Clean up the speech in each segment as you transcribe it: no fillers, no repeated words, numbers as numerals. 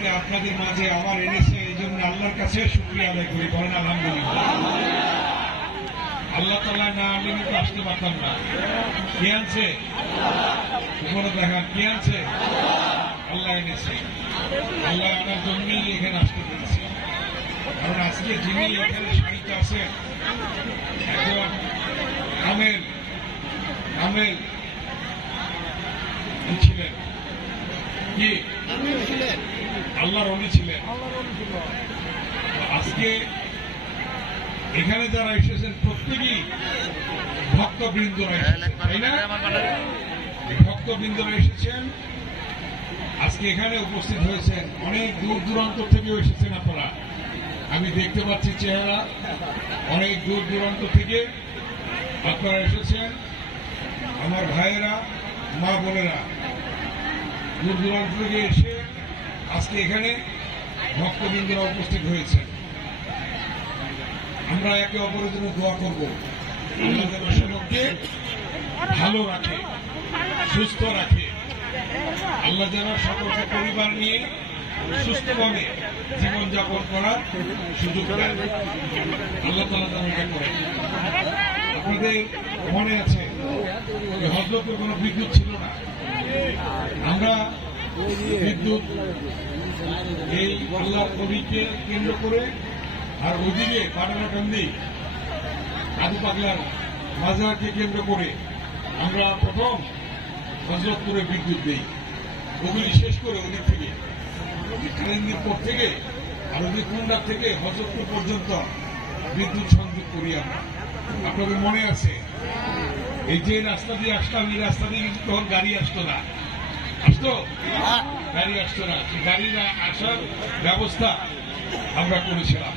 আজকে আপনাদের মাঝে আবার এনেছে, এই জন্য আল্লাহর কাছে শুকরিয়া আদায় করি, বলেন আলহামদুলিল্লাহ। আল্লাহ তাআলা না আনলে কিন্তু আসতে পারতাম না। কে আনছে? উপরে দেখান, কে আনছে? আল্লাহ এনেছে। আল্লাহ আনার জন্যই এখানে আসতে পেরেছি। কারণ আজকে যিনি এখানে শায়িত আছেন একজন আমেল ছিলেন, কি আল্লাহর ওলি ছিলেন। আজকে এখানে যারা এসেছেন প্রত্যেকেই ভক্তবৃন্দরা এসেছেন, তাই না? ভক্তবৃন্দরা এসেছেন, আজকে এখানে উপস্থিত হয়েছেন, অনেক দূর দূরান্ত থেকেও এসেছেন আপনারা। আমি দেখতে পাচ্ছি চেহারা, অনেক দূর দূরান্ত থেকে আপনারা এসেছেন। আমার ভাইয়েরা, মা বোনেরা দূর দূরান্ত থেকে এসে আজকে এখানে ভক্তবৃন্দরা উপস্থিত হয়েছেন। আমরা একে অপরের জন্য দোয়া করবো, আল্লাহ যেন সকলকে ভালো রাখে, সুস্থ রাখে। আল্লাহ যেন সকলকে পরিবার নিয়ে সুস্থভাবে জীবনযাপন করার সুযোগ দেয়। আল্লাহ তাআলা যেন এটা করেন। আপনাদের মনে আছে হযরতের কোনো বিদ্যুৎ ছিল না। আমরা বিদ্যুৎ এই আল্লাহর নবীকে কেন্দ্র করে, আর ওদিকে পাটানাকান্দি আবু পাগলার মাজারকে কেন্দ্র করে আমরা প্রথম হযরতপুরে বিদ্যুৎ দিই। ওগুলি শেষ করে ওদিক থেকে কালিন্দির পর থেকে আর ওদিক কুন্ডার থেকে হযরতপুর পর্যন্ত বিদ্যুৎ সংযোগ করি আমরা। আপনাদের মনে আছে এই যে রাস্তা দিয়ে আসলাম, এই রাস্তা দিয়ে কিন্তু তখন গাড়ি আসতো না, গাড়ি আসতো না। গাড়ির আসার ব্যবস্থা আমরা করেছিলাম।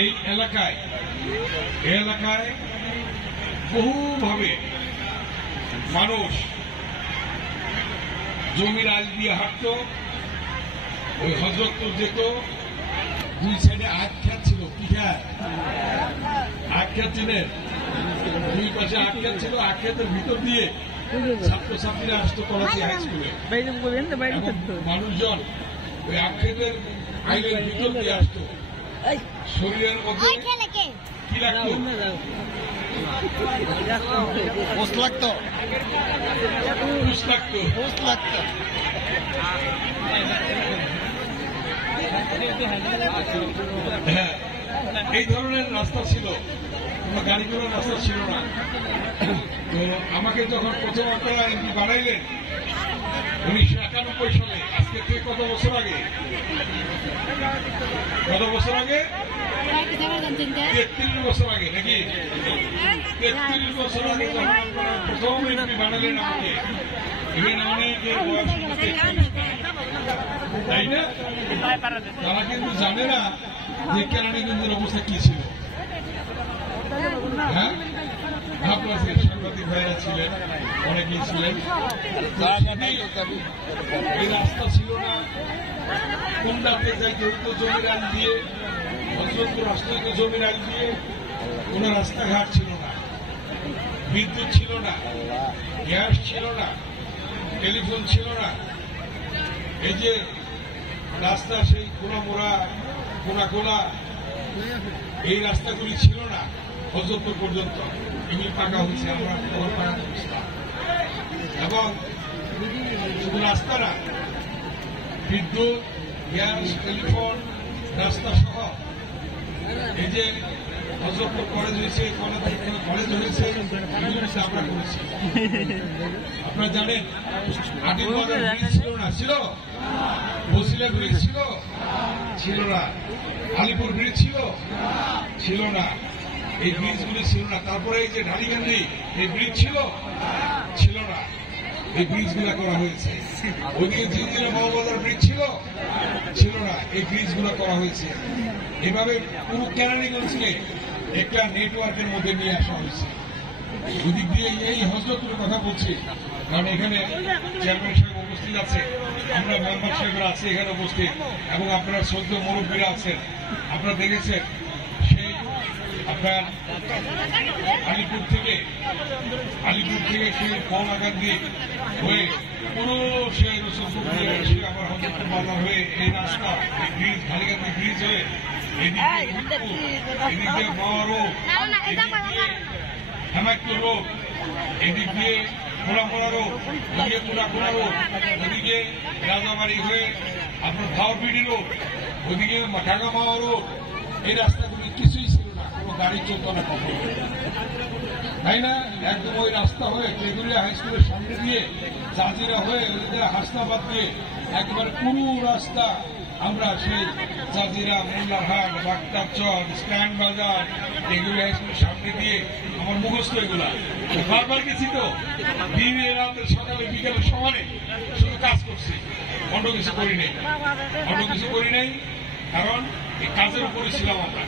এই এলাকায় বহুভাবে মানুষ জমির আল দিয়ে হাঁটত, ওই হযরতপুর যেত। দুই সাইডে আখ খেত ছিল, কি খেত? আখ খেত ছিলেন, দুই পাশে আখ খেত ছিল। আখ খেতের ভিতর দিয়ে ছাত্রছাত্রীরা আসতো কলেজ হাই স্কুলে। মানুষজন ওই আখ খেতের আইলের ভিতর দিয়ে আসতো। শরীরের মধ্যে কি লাগতো? হ্যাঁ, এই ধরনের রাস্তা ছিল, কোন গাড়িগুলোর রাস্তা ছিল না। তো আমাকে যখন প্রথম আপনারা এমপি বানাইলেন 1991 সালে, আজকে থেকে কত বছর আগে? 33 বছর আগে নাকি? 33 বছর আগে যখন আপনারা প্রথম এমপি বানালেন আমাকে, এখানে অনেকের বয়স, তাই না? তারা কিন্তু জানে না যে কেরানীগঞ্জের অবস্থা কি ছিল। হ্যাঁ, আপনার সাংবাদিক ভাইরা ছিলেন, অনেকেই ছিলেন। এই রাস্তা ছিল না, কুন্ডাতে যাইতে হইতো জমির আল দিয়ে, হযরতপুর আসতে হইতো জমির আল দিয়ে। কোন রাস্তাঘাট ছিল না, বিদ্যুৎ ছিল না, গ্যাস ছিল না, টেলিফোন ছিল না। এই যে রাস্তা, সেই কোনামোড়া, কোনাকোলা, এই রাস্তাগুলি ছিল না হযরতপুর পর্যন্ত। এগুলি পাকা হয়েছে, আমরা পাকা করছিলাম। এবং শুধু রাস্তা না, বিদ্যুৎ, গ্যাস, টেলিফোন, রাস্তা সহ এই যে হযরতপুর কলেজ হয়েছে, কলেজ হয়েছে, আমরা করেছি। আপনারা জানেন আদিলবাজার ব্রিজ ছিল না, ছিল? বসিলা ব্রিজ ছিল না। আলিপুর ব্রিজ ছিল না। এই ব্রিজগুলি ছিল না। তারপরে এই যে ঢালিগান্ধী, এই ব্রিজ ছিল না। এই ব্রিজগুলা করা হয়েছে। ওইদিকে জিঞ্জিরা মহাবাজার ব্রিজ ছিল না। এই ব্রিজগুলো করা হয়েছে। এভাবে পুরো কেরানীগঞ্জকে একটা নেটওয়ার্কের মধ্যে নিয়ে আসা হয়েছে। ওদিক দিয়ে এই হযরতপুরের কথা বলছি, কারণ এখানে চেয়ারম্যান সাহেব উপস্থিত আছে, আমরা মেম্বার সাহেবরা আছি এখানে উপস্থিত, এবং আপনারা শ্রদ্ধেয় মুরব্বীরা আছেন। আপনারা দেখেছেন সেই আপনার আলিপুর থেকে সে ফোন আঘাত দিয়ে হয়ে পুরো সে রসুলপুর দিয়ে এসে আবার হজরতপুর বাজার হয়ে এই রাস্তা ব্রিজ ঢালিগাতি ব্রিজ হয়ে এদিকে মাওয়া রোড, এদিক দিয়ে হেমায়তপুর রোড, এদিক দিয়ে খোলামোড়া রোড, ওদিকে কোনাখোলা রোড, ওদিকে রাজাবাড়ি হয়ে আপনার ভাওরবিডি রোড, ওদিকে ঢাকা মাওয়া রোড, এই রাস্তাগুলি কিছুই ছিল না, কোনো গাড়ি চলত না কখনো, তাই না? একদম ওই রাস্তা হয়ে তেঁতুলিয়া হাই স্কুলের সামনে দিয়ে জাজিরা হয়ে ওদিকে হাসনাবাদ দিয়ে একেবারে পুরো রাস্তা আমরা সেই জাজিরা, মোল্লারহাট, বাক্তারচর, স্ট্যান্ড বাজার, তেঁতুলিয়া হাই স্কুলের সামনে দিয়ে আমার মুখস্থ এগুলা বারবার গেছি তো, দিনে রাতের সকালে বিকেলের সমানে শুধু কাজ করছি, অন্য কিছু করি নাই, কারণ এই কাজের উপরে ছিলাম আমরা,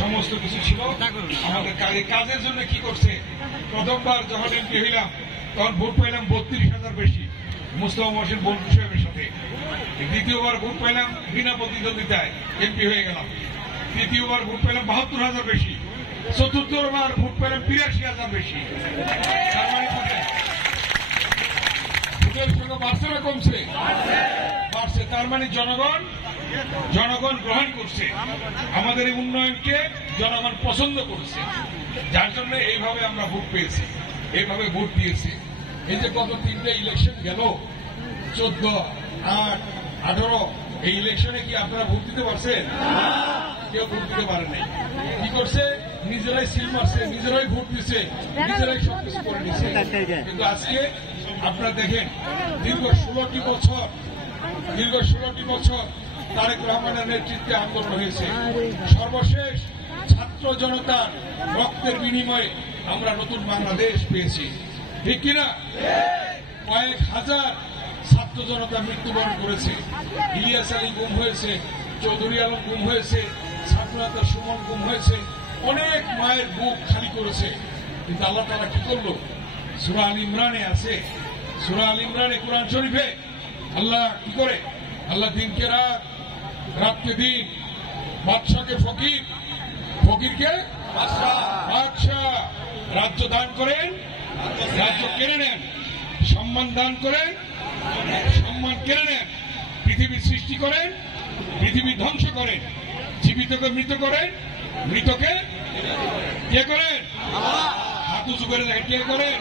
সমস্ত কিছু ছিল আমাদের কাজের জন্য। কি করছে, প্রথমবার যখন এমপি হইলাম তখন ভোট পাইলাম 32,000 বেশি মুস্তফা মহসিন বন্ধু সাহেবের সাথে। দ্বিতীয়বার ভোট পাইলাম বিনা প্রতিদ্বন্দ্বিতায় এমপি হয়ে গেলাম। তৃতীয়বার ভোট পাইলাম 72,000 বেশি। চতুর্থবার ভোট পাইলাম 83,000 বেশি। তার মানে ভোটের সংখ্যা বাড়ছে না কমছে? বাড়ছে। তার মানে জনগণ গ্রহণ করছে, আমাদের এই উন্নয়নকে জনগণ পছন্দ করছে, যার জন্য এইভাবে আমরা ভোট পেয়েছি, এইভাবে ভোট দিয়েছি। এই যে গত 3টে ইলেকশন গেল, 14, 8, 18, এই ইলেকশনে কি আপনারা ভোট দিতে পারছেন? কেউ ভোট দিতে পারে নাই। কি করছে, নিজেরাই সিল মারছে, নিজেরাই ভোট দিচ্ছে, নিজেরাই সবকিছু করে নিচ্ছে। কিন্তু আজকে আপনারা দেখেন, দীর্ঘ 16টি বছর তারেক রহমানের নেতৃত্বে আন্দোলন হয়েছে। সর্বশেষ ছাত্র জনতার রক্তের বিনিময়ে আমরা নতুন বাংলাদেশ পেয়েছি, ঠিক কিনা? কয়েক হাজার ছাত্র জনতা মৃত্যুবরণ করেছে, ইলিয়াস আলী গুম হয়েছে, চৌধুরী আলম গুম হয়েছে, ছাত্রনেতা সুমন গুম হয়েছে, অনেক মায়ের বুক খালি করেছে। কিন্তু আল্লাহ তাআলা কি করলো? সূরা আল ইমরানে আছে, সূরা আল ইমরানে কোরআন শরীফে আল্লাহ কি করে? আল্লাহ দিনকে রাত, রাতকে দিন, বাদশাকে ফকির, ফকিরকে বাদশাহ, রাজ্য দান করেন, রাজ্য কেড়ে নেন, সম্মান দান করেন, সম্মান কেড়ে নেন, পৃথিবী সৃষ্টি করেন, পৃথিবী ধ্বংস করেন, জীবিতকে মৃত করেন, মৃতকে কে করেন? হাত উঁচু করে দেখেন, কে করেন?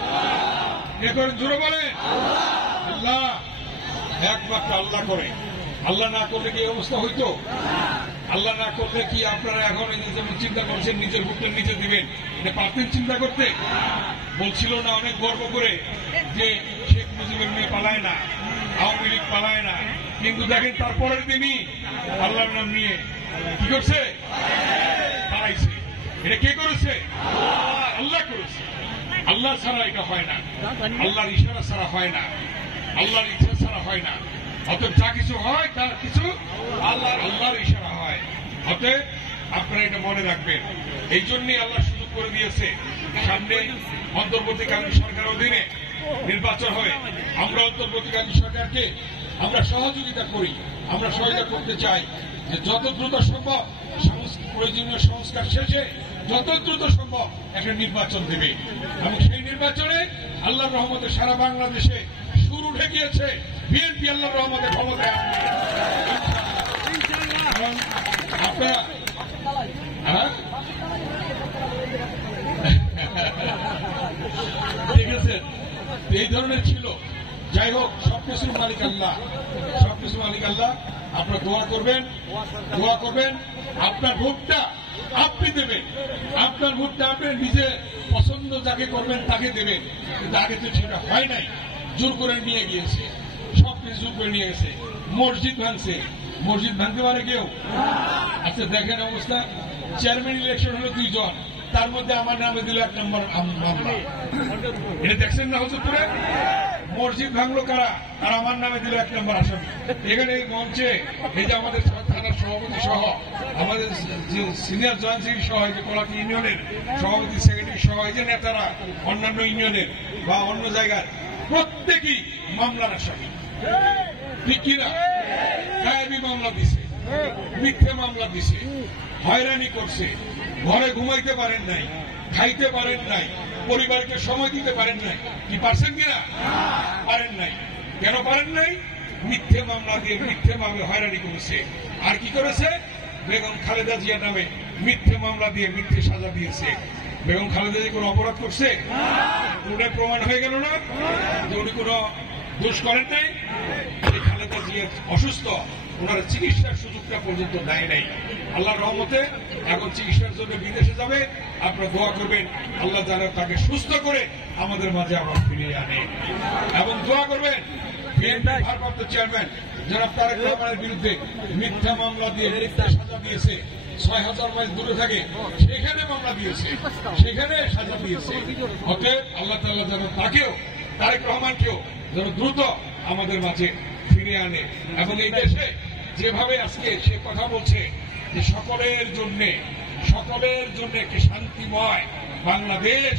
কে করেন? জোরে বলেন। আল্লাহ, একমাত্র আল্লাহ করে। আল্লাহ না করলে কি অবস্থা হইতো? আল্লাহ না করলে কি আপনারা এখন যেমন চিন্তা করছেন নিজের বুকটা নিচে দিবেন, এটা পারতেন চিন্তা করতে? বলছিল না অনেক গর্ব করে যে শেখ মুজিবের মেয়ে পালায় না, আওয়ামী লীগ পালায় না, কিন্তু দেখেন তারপরের দিনই আল্লাহর নাম নিয়ে কি করছে? পালাইছে। এটা কে করেছে? আল্লাহ করেছে। আল্লাহ ছাড়া এটা হয় না, আল্লাহর ইশারা ছাড়া হয় না, আল্লাহর ইচ্ছা ছাড়া হয় না। অতএব যা কিছু হয় তার কিছু আল্লাহর ইশারা হয়। অতএব আপনারা এটা মনে রাখবেন। এই জন্যই আল্লাহ সুযোগ করে দিয়েছে, সামনে অন্তর্বর্তীকালীন সরকার অধীনে নির্বাচন হয়। আমরা অন্তর্বর্তীকালীন সরকারকে আমরা সহযোগিতা করি, আমরা সহায়তা করতে চাই যে যত দ্রুত সম্ভব প্রয়োজনীয় সংস্কার শেষে যত দ্রুত সম্ভব একটা নির্বাচন দেবে, এবং সেই নির্বাচনে আল্লাহর রহমতে সারা বাংলাদেশে সুর উঠে গিয়েছে। বিএনপি আল্লাহর রহমতে ক্ষমতায় আসবে। আপনারা দেখেছেন এই ধরনের ছিল। যাই হোক, সবকিছুর মালিক আল্লাহ, সবকিছুর মালিক আল্লাহ। আপনারা দোয়া করবেন। আপনার ভোটটা আপনি দেবেন, আপনার ভোটটা আপনি নিজে পছন্দ যাকে করবেন তাকে দেবেন। কিন্তু আগে তো সেটা হয় নাই, জোর করে নিয়ে গিয়েছে, সবকিছু জোর করে নিয়ে গেছে। মসজিদ ভাঙছে, মসজিদ ভাঙতে পারে কেউ? আচ্ছা দেখেন অবস্থা, চেয়ারম্যান ইলেকশন হলো 2 জন, তার মধ্যে আমার নামে দিল 1 নম্বর মামলা। এটা দেখছেন না হুজুরপুরে? মসজিদ ভাঙলো কারা? আর আমার নামে দিল 1 নম্বর আসামি। এখানে এই মঞ্চে এই যে আমাদের থানার সভাপতি সহ, আমাদের সিনিয়র জয়েন্ট সেক্রেটারি সহ, যে কলাকি ইউনিয়নের সভাপতি সেক্রেটারি সহ, এই যে নেতারা অন্যান্য ইউনিয়নের বা অন্য জায়গার প্রত্যেকেই মামলার আসামি, ঠিক কিনা? গায়েবী মামলা দিছে, মিথ্যে মামলা দিছে, হয়রানি করছে, ঘরে ঘুমাইতে পারেন নাই, খাইতে পারেন নাই, পরিবারকে সময় দিতে পারেন নাই। কি পারছেন কিনা? পারেন নাই। কেন পারেন নাই? মিথ্যে মামলা দিয়ে মিথ্যে ভাবে হয়রানি করেছে। আর কি করেছে? বেগম খালেদা জিয়া নামে মিথ্যে মামলা দিয়ে মিথ্যে সাজা দিয়েছে। বেগম খালেদা জিয়া কোনো অপরাধ করছে? ওটাই প্রমাণ হয়ে গেল না যে উনি কোনো দোষ করেন নাই। খালেদা জিয়া অসুস্থ, ওনার চিকিৎসার সুযোগটা পর্যন্ত দেয় নাই। আল্লাহর রহমতে এখন চিকিৎসার জন্য বিদেশে যাবে। আপনারা দোয়া করবেন আল্লাহ যেন তাকে সুস্থ করে আমাদের মাঝে আবার ফিরিয়ে আনে, এবং দোয়া করবেন বিএনপির ভারপ্রাপ্ত চেয়ারম্যান জনাব তারেক রহমানের বিরুদ্ধে মিথ্যা মামলা দিয়ে মিথ্যা সাজা দিয়েছে। ৬,০০০ মাইল দূরে থাকে সেখানে মামলা দিয়েছে, সেখানে সাজা দিয়েছে। অতএব আল্লাহ তাআলা যেন তাকেও, তারেক রহমানকেও যেন দ্রুত আমাদের মাঝে ফিরিয়ে আনে, এবং এই দেশে যেভাবে আজকে সে কথা বলছে যে সকলের জন্য একটি শান্তিময় বাংলাদেশ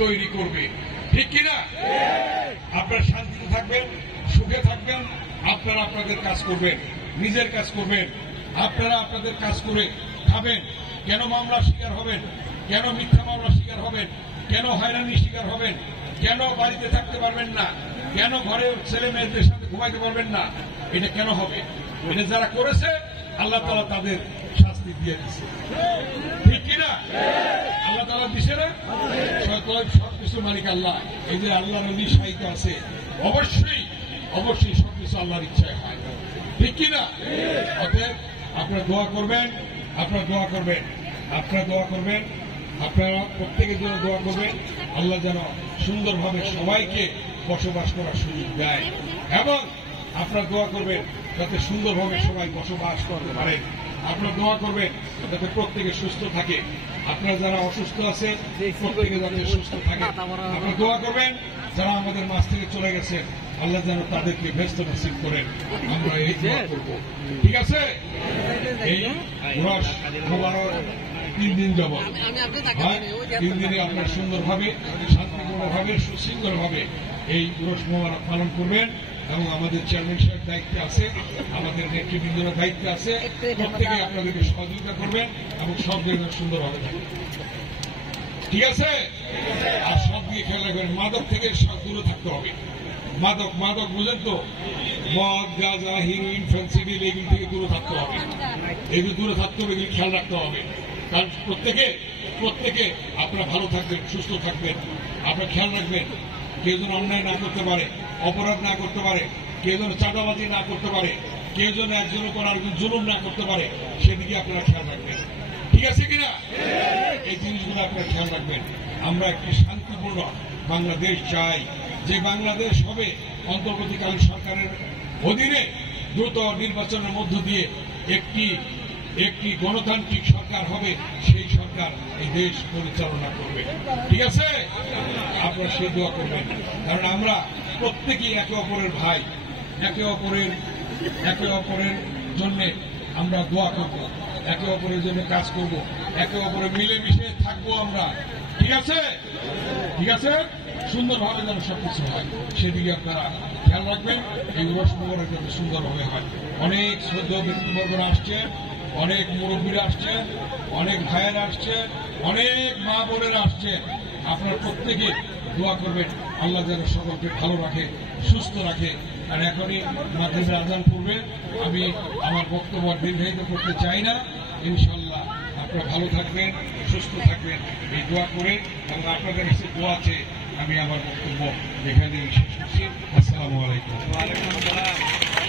তৈরি করবে, ঠিক কিনা? আপনারা শান্তিতে থাকবেন, সুখে থাকবেন, আপনারা আপনাদের কাজ করবেন, নিজের কাজ করবেন, আপনারা আপনাদের কাজ করে খাবেন। কেন মামলার শিকার হবেন? কেন মিথ্যা মামলার শিকার হবেন? কেন হয়রানির শিকার হবেন? কেন বাড়িতে থাকতে পারবেন না? কেন ঘরে ছেলে মেয়েদের সাথে ঘুমাইতে পারবেন না? এটা কেন হবে? এটা যারা করেছে আল্লাহ তাআলা তাদের শাস্তি দিয়ে দিচ্ছে, ঠিক কিনা? আল্লাহ তাআলা দিছে না? সবকিছু মালিক আল্লাহ। এই যে আল্লাহ নবী সাহিত্য আছে, অবশ্যই সবকিছু আল্লাহর ইচ্ছায় হয়, ঠিক কিনা? অতএব আপনারা দোয়া করবেন, আপনারা প্রত্যেকের জন্য দোয়া করবেন। আল্লাহ যেন সুন্দরভাবে সবাইকে বসবাস করার সুযোগ দেয়, এবং আপনারা দোয়া করবেন যাতে সুন্দরভাবে সবাই বসবাস করতে পারে। আপনারা দোয়া করবেন যাতে প্রত্যেকে সুস্থ থাকে। আপনারা যারা অসুস্থ আছে প্রত্যেকে যাতে সুস্থ থাকে। আপনারা দোয়া করবেন যারা আমাদের মাঝ থেকে চলে গেছেন আল্লাহ যেন তাদেরকে ব্যস্ত নসিব করেন। আমরা এই দোয়া করব, ঠিক আছে? এই উরস 3 দিন যাবত, 3 দিনে আপনারা সুন্দরভাবে, শান্তিপূর্ণভাবে, সুশৃঙ্খলভাবে এই উরস মোবারক পালন করবেন, এবং আমাদের চেয়ারম্যান সাহেব দায়িত্বে আছে, আমাদের নেতৃবৃন্দরা দায়িত্বে আছে। প্রত্যেকে আপনাদেরকে সহযোগিতা করবেন এবং সব জায়গায় সুন্দরভাবে থাকবেন, ঠিক আছে? আর সব দিয়ে খেয়াল রাখবেন, মাদক থেকে সব দূরে থাকতে হবে। মাদক বুঝেন তো? মদ, গাঁজা, হিরোইন, ফেন্সিডিল এগুলি থেকে দূরে থাকতে হবে, এগুলি দূরে থাকতে হবে, এগুলি খেয়াল রাখতে হবে। কারণ প্রত্যেকে আপনারা ভালো থাকবেন, সুস্থ থাকবেন, আপনারা খেয়াল রাখবেন কেউ যেন অন্যায় না করতে পারে, অপরাধ না করতে পারে, কেউ যেন চাঁদাবাজি না করতে পারে, কেউ যেন একজনের পর আরেকজন জুলুম না করতে পারে, সেদিকে আপনারা খেয়াল রাখবেন, ঠিক আছে কিনা? এই জিনিসগুলো আপনারা খেয়াল রাখবেন। আমরা একটি শান্তিপূর্ণ বাংলাদেশ চাই, যে বাংলাদেশ হবে অন্তর্বর্তীকালীন সরকারের অধীনে দ্রুত নির্বাচনের মধ্য দিয়ে একটি গণতান্ত্রিক সরকার হবে, সেই সরকার এই দেশ পরিচালনা করবে, ঠিক আছে? আপনারা সেই দোয়া করবেন, কারণ আমরা প্রত্যেকেই একে অপরের ভাই, একে অপরের জন্য আমরা দোয়া করব, একে অপরের জন্য কাজ করব, একে অপরের মিলেমিশে থাকবো আমরা, ঠিক আছে? সুন্দরভাবে যেন সবকিছু হয় সেদিকে আপনারা খেয়াল রাখবেন। এই উরস মোবারক যাতে সুন্দরভাবে হয়। অনেক শ্রদ্ধেয় ব্যক্তিবর্গরা আসছেন, অনেক মুরব্বীরা আসছেন, অনেক ভাইয়েরা আসছেন, অনেক মা বোনেরা আসছেন। আপনারা প্রত্যেকে দোয়া করবেন আল্লাহ যেন সকলকে ভালো রাখে, সুস্থ রাখে। আর এখনই মাগরিবের আযান পড়বে, আমি আমার বক্তব্য দীর্ঘায়িত করতে চাই না। ইনশাআল্লাহ আপনারা ভালো থাকবেন, সুস্থ থাকবেন, এই দোয়া করে, এবং আপনাদের কাছে দোয়া আছে। আমি আমার বক্তব্য এখানেই শেষ করছি। আসসালামু আলাইকুম।